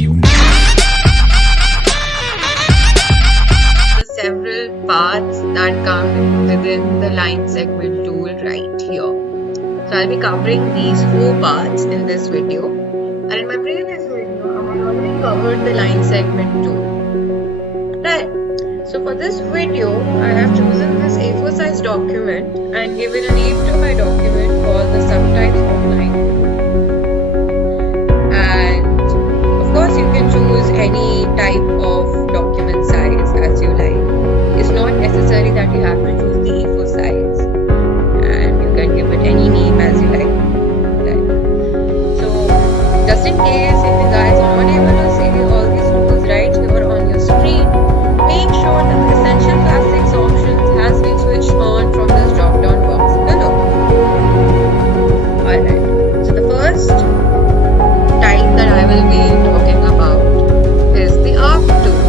you now. The several paths that come within the line segment tool right here. So I'll be covering these 4 parts in this video, and in my previous video I had already covered the line segment tool. Right. So for this video I have chosen this A4 size document and given a name to my document called the subtypes outline. And of course you can choose any type of document size as you like. It's not necessary that you have to choose the A4 size, and you can give it any name as you like. So just in case if you guys are not able to see all these rules right here on your screen, make sure that the essential classics options has been switched on from this drop down box below. Alright, so the first type that I will be talking about is the arc tool.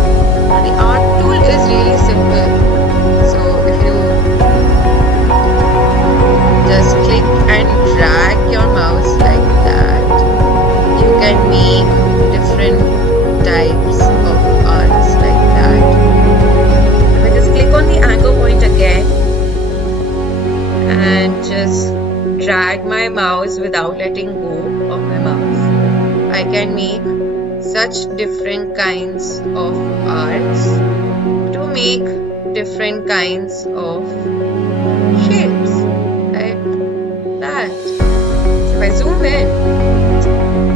Now the arc tool is really simple. So if you just click and drag your mouse like that, you can make different types of arcs like that. If I just click on the anchor point again and just drag my mouse without letting go of my mouse, I can make such different kinds of arcs to make different kinds of shapes like that. So if I zoom in,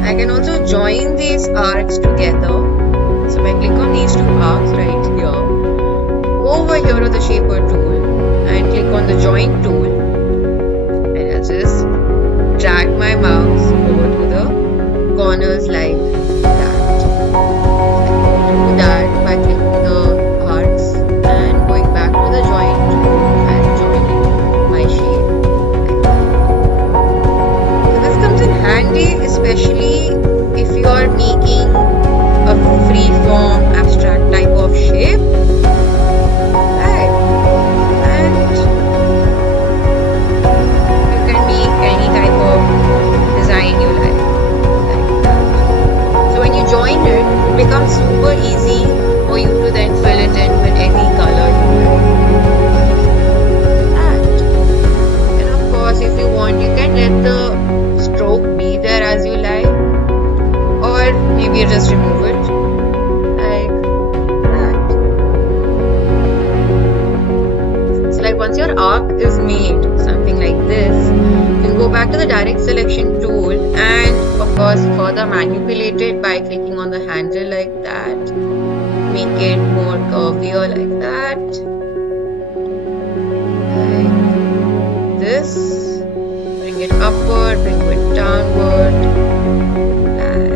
I can also join these arcs together. So if I click on these 2 arcs right here, go over here to the shaper tool and click on the join tool, and I'll just drag my mouse over to the corners like that. Do that by clicking the arcs and going back to the join tool and joining my shape like that. So this comes in handy especially if you are making a free-form abstract type of shape, right? And you can make any type of design you like that. So when you join it, it becomes super easy for you to then fill it in with any color you like. And of course, if you want, you can let the stroke be there as you like, or maybe you just remove it like that. So like once your arc is made, something like this, you can go back to the direct selection tool and of course further manipulate it by clicking on the handle like that, make it more curvier like that, like this, bring it upward, bring it downward, like that.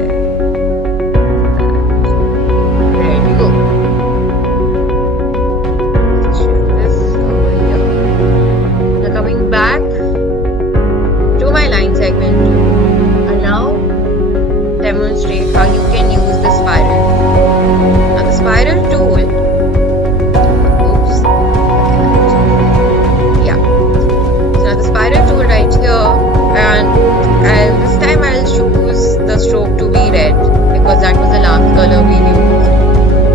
There you go. Let's shift this over here. Now coming back to my line segment tool, I'll now demonstrate how you can use the spiral tool. Now the spiral tool, so now the spiral tool right here, and this time I'll choose the stroke to be red because that was the last color we used,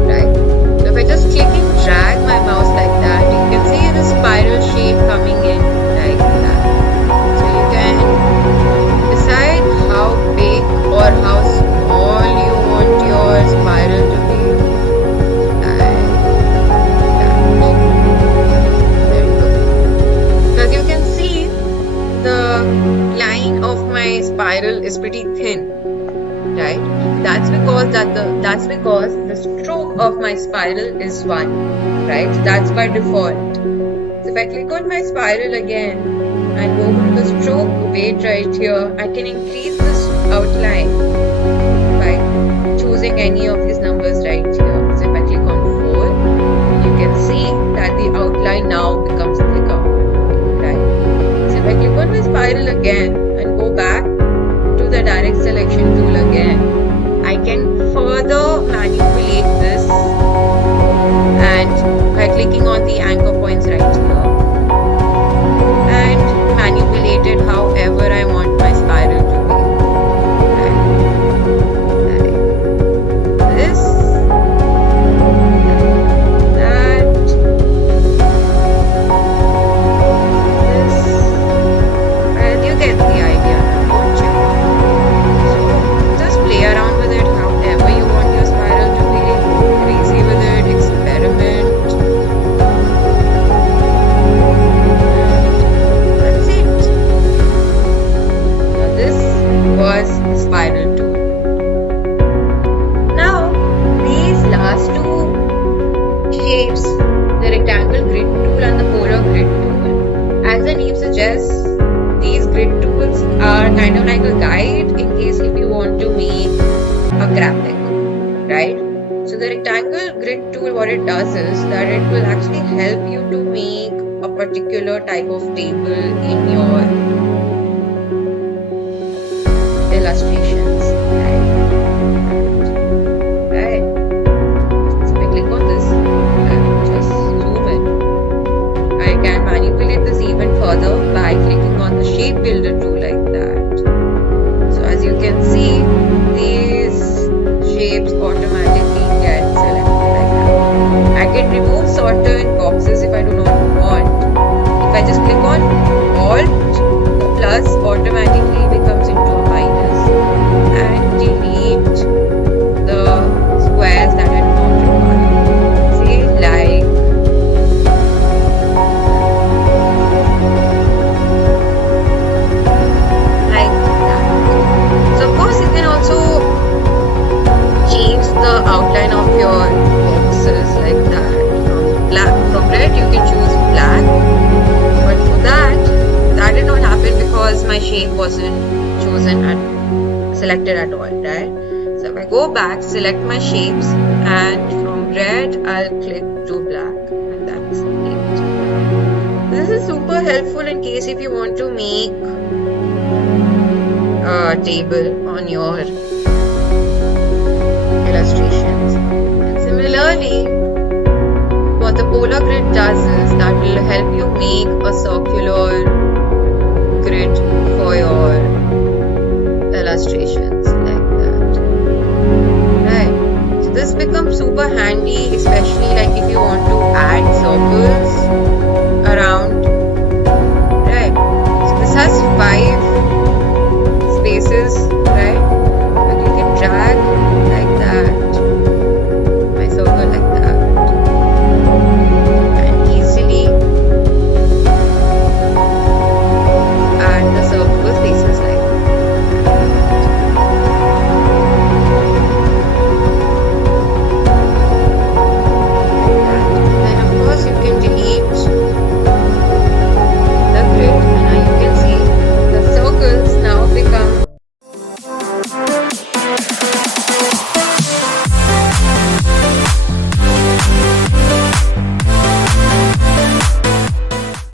right? So if I just click and drag my mouse like that, you can see the spiral shape coming in like that. So you can decide how big or how small you want your spiral to be, like that. There you go. So as you can see, the line of my spiral is pretty thin, right? That's because the stroke of my spiral is 1, right? That's by default. So if I click on my spiral again and go over to the stroke weight right here, I can increase this outline by choosing any of these numbers right here. So if I click on 4, you can see that the outline now becomes thicker, right? So if I click on my spiral again and go back to the direct selection tool again, I can further manipulate this, and by clicking on the anchor points right here and manipulate it however I want my spiral to be, right? are kind of like a guide in case if you want to make a graphic, right? So the rectangle grid tool, what it does is that it will actually help you to make a particular type of table in your illustrations, right? So if I click on this and just zoom in, I can manipulate this even further by clicking on the shape builder tool like that. So as you can see, these shapes automatically get selected like that. I can remove certain boxes if I do not want. If I just click on Alt, the plus automatically becomes into a minus and delete the squares that I do not require. Say like that. So of course you can also change the outline of your boxes like that. From red you can choose black, but for that did not happen because my shape wasn't selected at all, right? So if I go back, select my shapes, and from red I'll click to black, and that's it. This is super helpful in case if you want to make a table on your illustrations. And similarly, what the polar grid does is that will help you make a circular grid for your illustrations like that, right? So this becomes super handy, especially like if you want to add circles